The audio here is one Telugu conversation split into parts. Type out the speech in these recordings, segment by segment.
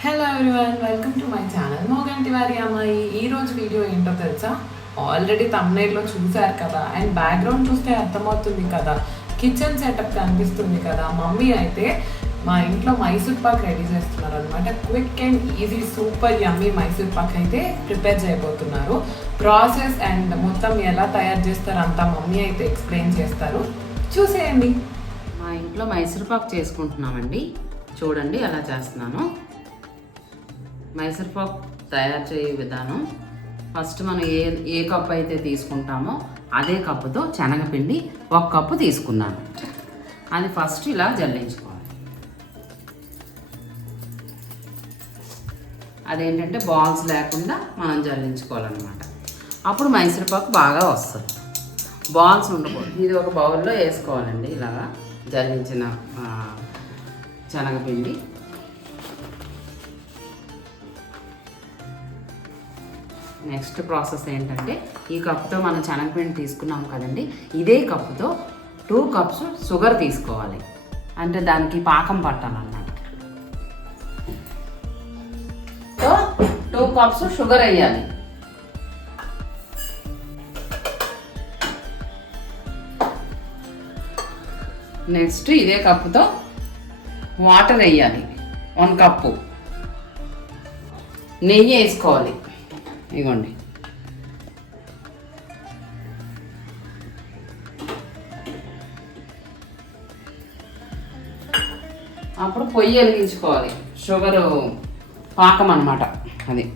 Hello everyone welcome to my channel Moganti వారి అమ్మాయి ఈ రోజు వీడియో ఏంటో తెలుసా? ఆల్రెడీ లో చూశారు కదా. అండ్ బ్యాక్గ్రౌండ్ చూస్తే అర్థమవుతుంది కదా. కిచెన్ సెటప్ కనిపిస్తుంది కదా. మమ్మీ అయితే మా ఇంట్లో మైసూర్ పాక్ రెడీ చేస్తున్నారు అనమాట quick and easy super yummy Mysore pak అయితే ప్రిపేర్ చేయబోతున్నారు. ప్రాసెస్ అండ్ మొత్తం ఎలా తయారు చేస్తారు అంతా మమ్మీ అయితే ఎక్స్ప్లెయిన్ చేస్తారు. చూసేయండి. మా ఇంట్లో మైసూర్ పాక్ చేసుకుంటున్నామండి. చూడండి అలా చేస్తున్నాను. మైసూర్ పాక్ తయారు చేయ విధానం. ఫస్ట్ మనం ఏ ఏ కప్పు అయితే తీసుకుంటామో అదే కప్పుతో శనగపిండి ఒక కప్పు తీసుకున్నాను. అది ఫస్ట్ ఇలా జల్లించుకోవాలి. అదేంటంటే బాల్స్ లేకుండా మనం జల్లించుకోవాలన్నమాట. అప్పుడు మైసూరుపాకు బాగా వస్తుంది. బాల్స్ ఉండకూడదు. ఇది ఒక బౌల్లో వేసుకోవాలండి. ఇలాగా జల్లించిన శనగపిండి. నెక్స్ట్ ప్రాసెస్ ఏంటంటే ఈ కప్తో మనం శనగపిండి తీసుకున్నాం కదండి. ఇదే కప్పుతో టూ కప్స్ షుగర్ తీసుకోవాలి. అంటే దానికి పాకం పట్టాలన్నమాట. టూ కప్స్ షుగర్ వేయాలి. నెక్స్ట్ ఇదే కప్పుతో వాటర్ వేయాలి. One cup. నెయ్యి వేసుకోవాలి. ఇగోండి. అప్పుడు పొయ్యి వెలిగించుకోవాలి. షుగరు పాకం అన్నమాట అది.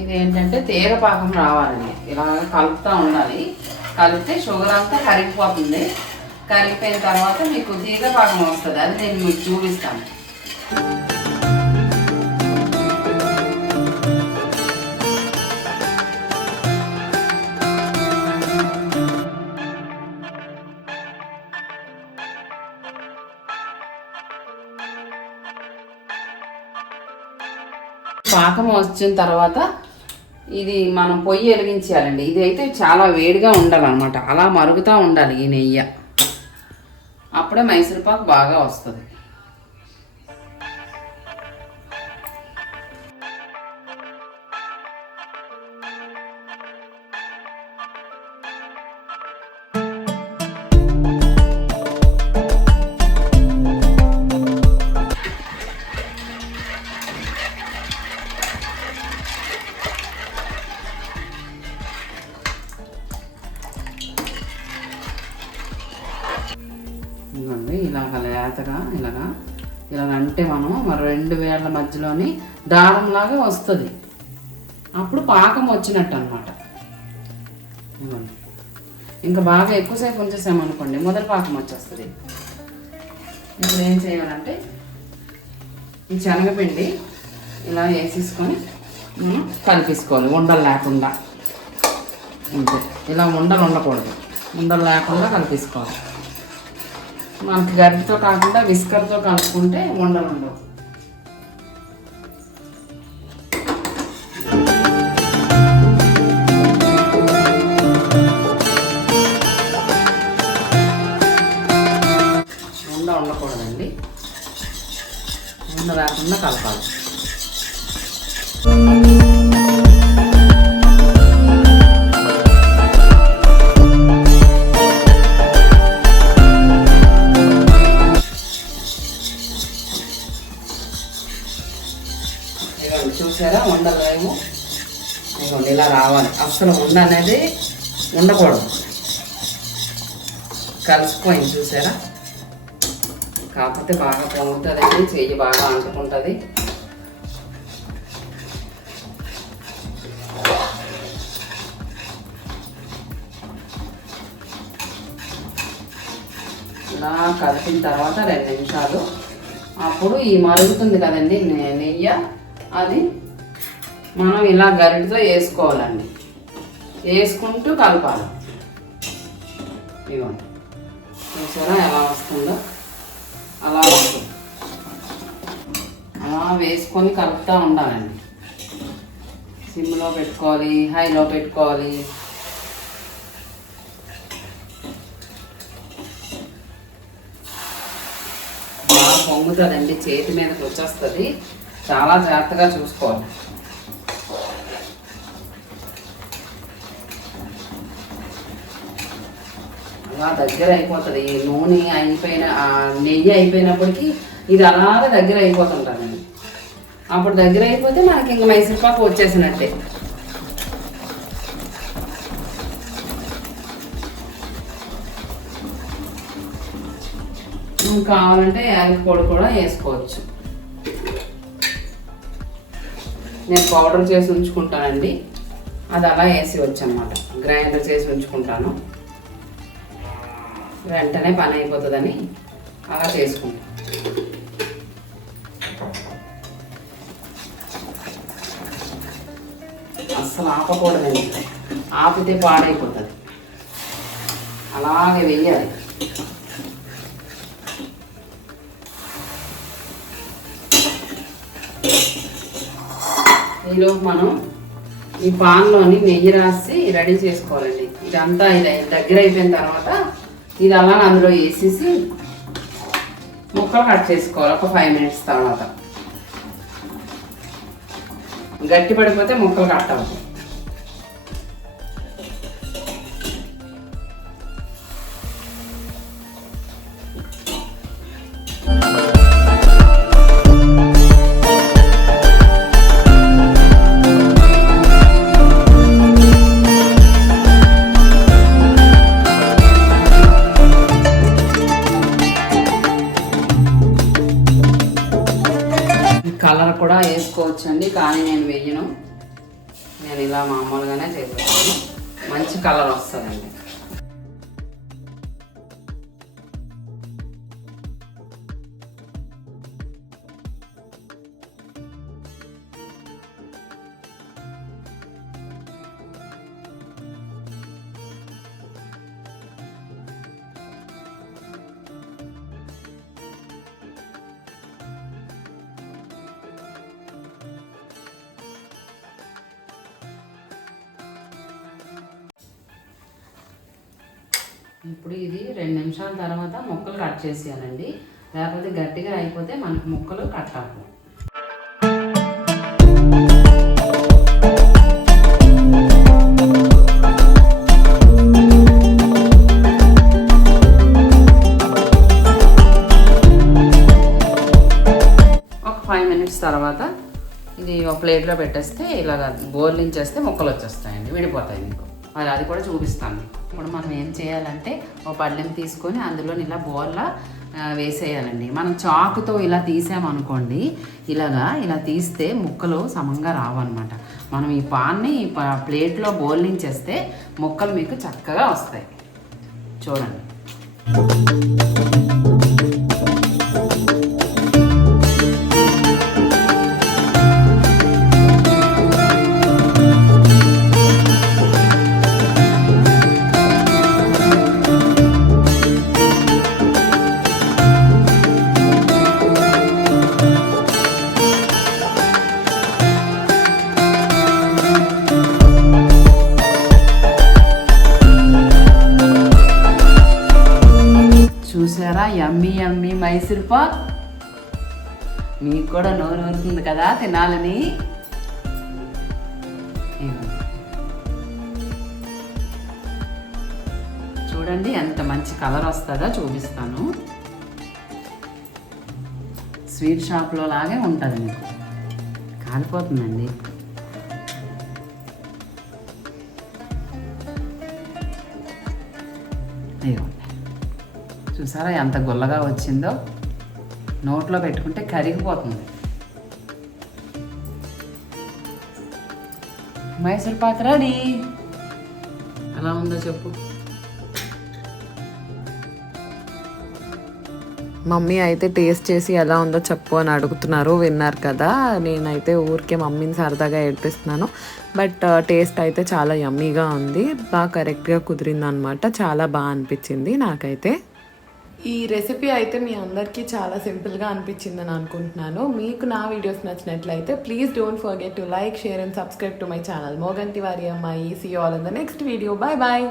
ఇది ఏంటంటే తీగ పాకం రావాలండి. ఇలా కలుపుతూ ఉండాలి. కలిపితే షుగర్ అంతా కరిగిపోతుంది. కరిగిపోయిన తర్వాత మీకు తీగ వస్తుంది. అది నేను మీకు చూపిస్తాను. పాకం వచ్చిన తర్వాత ఇది మనం పొయ్యి వెలిగించాలండి. ఇది అయితే చాలా వేడిగా ఉండాలన్నమాట. అలా మరుగుతూ ఉండాలి ఈ నెయ్యి. అప్పుడే మైసూరుపాకు బాగా వస్తుంది. మధ్యలోని దారంలాగా వస్తుంది. అప్పుడు పాకం వచ్చినట్టు అనమాట ఇంకా బాగా ఎక్కువసేపు ఉంచేసామనుకోండి మొదటి పాకం వచ్చేస్తుంది. ఇప్పుడు ఏం చేయాలంటే ఈ శనగపిండి ఇలా వేసేసుకొని మనం కలిపేసుకోవాలి ఉండలు లేకుండా. అంతే. ఇలా ఉండలు ఉండకూడదు. ఉండలు లేకుండా కలిపేసుకోవాలి. మనకి గరిటతో కాకుండా విస్కర్తో కలుపుకుంటే ఉండలు ఉండవు. ఉండకూడదండి. ఉండ లేకుండా కలపాలి. ఇదిగోండి చూసారా? ఉండలేము ఇదిగోండి ఇలా రావాలి. అసలు ఉండ అనేది ఉండకూడదు. కలిసిపోయింది చూసారా? కాకపోతే బాగా పొంగుతుందండి చెయ్యి బాగా అంటుకుంటుంది. ఇలా కలిపిన తర్వాత రెండు నిమిషాలు. అప్పుడు ఈ మరుగుతుంది కదండి నె- నెయ్యి. అది మనం ఇలా గరిటతో వేసుకోవాలండి. వేసుకుంటూ కలపాలి. ఇవ్వండి చూసారా ఎలా వస్తుందో? అలా అలా వేసుకొని కలుపుతూ ఉండాలండి. సిమ్లో పెట్టుకోవాలి హైలో పెట్టుకోవాలి. బాగా పొంగుతుందండి చేతి మీదకి వచ్చేస్తుంది. చాలా జాగ్రత్తగా చూసుకోవాలి. దగ్గర అయిపోతుంది. ఈ నూనె అయిపోయిన ఆ నెయ్యి అయిపోయినప్పటికీ ఇది అలాగే దగ్గర అయిపోతుంటుందండి అప్పుడు దగ్గర అయిపోతే మనకి ఇంక మైసూర్పాకు వచ్చేసినట్టే. కావాలంటే యాలకి పొడి కూడా వేసుకోవచ్చు. నేను పౌడర్ చేసి ఉంచుకుంటానండి. అది అలా వేసి వచ్చనమాట. గ్రైండర్ చేసి ఉంచుకుంటాను. వెంటనే పని అయిపోతుందని అలా చేసుకుంటాం. అస్సలు ఆపకూడదండి. ఆపితే పాడైపోతుంది. అలాగే వెయ్యాలి. ఈలోపు మనం ఈ పాన్లోని నెయ్యి రాసి రెడీ చేసుకోవాలండి. ఇదంతా ఇది దగ్గర అయిపోయిన తర్వాత ఇది అలా అందులో వేసేసి ముక్కలు కట్ చేసుకోవాలి. ఒక ఫైవ్ మినిట్స్ తర్వాత. గట్టి పడిపోతే ముక్కలు కట్ అవుతాయి నేను ఇలా మామూలుగానే చేస్తాను. మంచి కలర్ వస్తుందండి. ఇప్పుడు ఇది రెండు నిమిషాల తర్వాత ముక్కలు కట్ చేసేయాలండి. లేకపోతే గట్టిగా అయిపోతే మనకు ముక్కలు కట్ అవ్వవు. ఒక ఫైవ్ మినిట్స్ తర్వాత ఇది ఒక ప్లేట్లో పెట్టేస్తే ఇలాగ బోర్లించేస్తే ముక్కలు వచ్చేస్తాయండి విడిపోతాయి మీకు. మరి అది కూడా చూపిస్తాను ఇప్పుడు మనం ఏం చేయాలంటే ఒక పళ్ళెం తీసుకొని అందులో ఇలా బోర్లా వేసేయాలండి. మనం చాకుతో ఇలా తీసామనుకోండి ఇలాగా ఇలా తీస్తే ముక్కలు సమంగా రావన్నమాట. మనం ఈ పాన్ని ఈ ప- ప్లేట్లో బోర్లించేస్తే ముక్కలు మీకు చక్కగా వస్తాయి. చూడండి. మైసూర్ పాక్ మీకు కూడా నోరు ఊరుతుంది కదా తినాలని. చూడండి ఎంత మంచి కలర్ వస్తుందో చూపిస్తాను. స్వీట్ షాప్లో లాగే ఉంటుంది మీకు. కాలిపోతుందండి. అయ్యో. చూసారా ఎంత గుల్లగా వచ్చిందో? నోట్లో పెట్టుకుంటే కరిగిపోతుంది. మైసూర్ పాక్ రెడీ. ఎలా ఉందో చెప్పు. మమ్మీ అయితే టేస్ట్ చేసి ఎలా ఉందో చెప్పు అని అడుగుతున్నారు విన్నారు కదా. నేనైతే ఊరికే మమ్మీని సరదాగా ఏడిపిస్తున్నాను. బట్ uh, టేస్ట్ అయితే చాలా యమ్మీగా ఉంది. బాగా కరెక్ట్గా కుదిరింది అనమాట చాలా బాగా అనిపించింది నాకైతే. ఈ రెసిపీ అయితే మీ అందరికీ చాలా సింపుల్గా అనిపించిందని అనుకుంటున్నాను. మీకు నా వీడియోస్ నచ్చినట్లయితే please don't forget to like share and subscribe to my channel Moganti వారి అమ్మాయి. See all in the next video bye bye